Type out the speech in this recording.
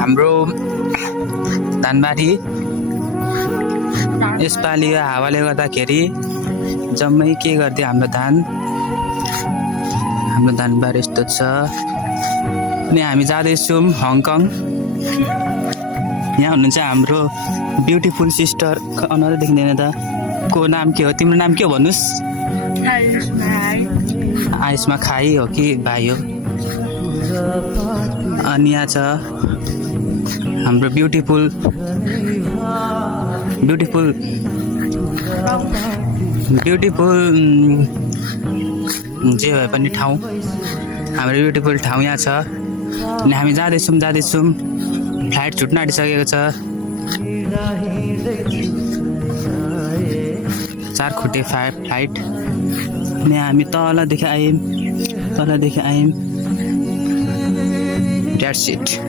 हाम्रो धानबारी यसपालि हावाले गर्दाखेरि जम्मै के गरिदियो हाम्रो धानबारी यस्तो छ। अनि हामी जाँदैछौँ हङकङ। यहाँ हुनुहुन्छ हाम्रो ब्युटिफुल सिस्टर अनुहारै देखिँदैन त। को नाम के हो? तिम्रो नाम के हो भन्नुहोस्? आयुष्मा खाई हो कि भाइ हो? अनि यहाँ छ हाम्रो ब्युटिफुल जे भए पनि ठाउँ, हाम्रो ब्युटिफुल ठाउँ यहाँ छ। अनि हामी जाँदैछौँ फ्लाइट छुट्न आँटिसकेको छ। 4 खुट्टे फ्लाइट। अनि हामी तलदेखि आयौँ। That's it.